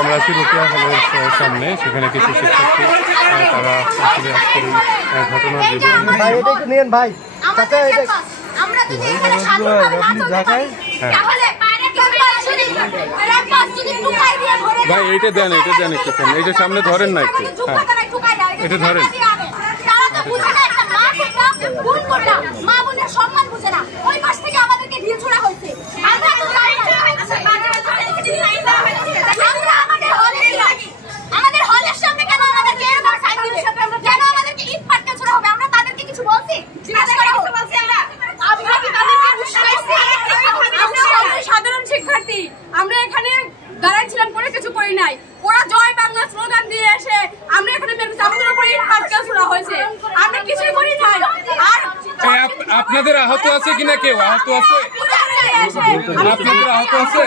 আমরা আছি রোকেয়া হলের সামনে, সেখানে কিছু শিক্ষার্থী তারা আসলে আজকের এই ঘটনার ভাই এইটা দেন একটু, এই যে সামনে ধরেন না একটু, হ্যাঁ এটা ধরেন। মা বোনের সম্মান বুঝে না, ওই পাশ থেকে আমাদেরকে ঢিল ছোড়া হয়েছে। আমরা আমাদের হলের সামনে কেন আমাদেরকে কেন আমাদেরকে ইট পাটকেল ছোড়া হবে? আমরা তাদেরকে কিছু বলছি? সাধারণ শিক্ষার্থী আমরা এখানে দাঁড়াইছিলাম, করে কিছু করি নাই। ওরা জয় বাংলা স্লোগান দিয়ে এসে আমরা এখানে আমাদের উপর ইট পাটকেল ছোড়া হয়েছে, আমরা কিছুই করি নাই। আর আপনাদের আহত আছে কিনা? কেউ আহত আছে? আপনাদের আহত আছে?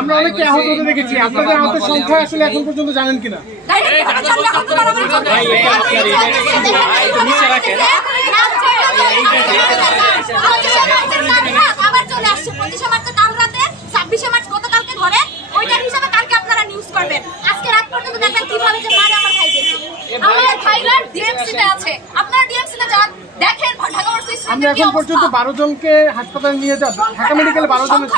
আমরা অনেকে আহত হতে দেখেছি, আপনাদের আহতের সংখ্যা আসলে এখন পর্যন্ত জানেন কিনা? আবার চলে আসছে 25 মার্চে কাল রাতে, 26 মার্চ গতকালকে ধরে, ওইটার হিসাবে কালকে আপনারা নিউজ করবেন। আজকে রাত পর্যন্ত দেখেন কিভাবে যে মারে আমার ভাই গেছে। আমাদের থাইল্যান্ড ডিএমসি তে আছে, আপনারা ডিএমসি তে যান দেখেন। ঢাকা ভার্সিটি আমরা এখন পর্যন্ত 12 জনকে হাসপাতালে নিয়ে যাব, ঢাকা মেডিকেলে 12 জনের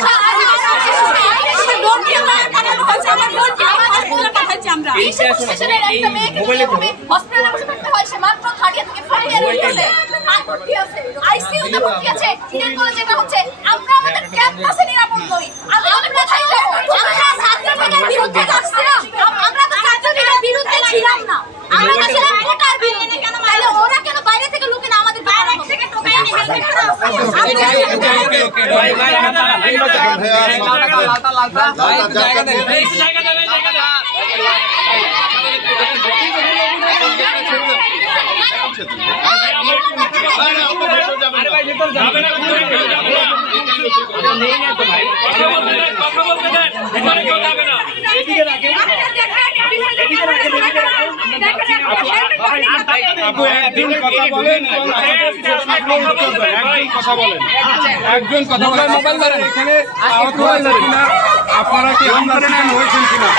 বিরুদ্ধে ছিলাম না, আমরা ছিলাম কোটার বিরুদ্ধে। তাহলে ওরা কেন বাইরে থেকে লোকে না আমাদের বাইরে থেকে টোকাই নিয়ে গেছে? একজন কথা বলেন, মোবাইল ধরেন। এখানে আহত হয়েছে কিনা, আপনারা কি হামলা হয়েছেন কিনা?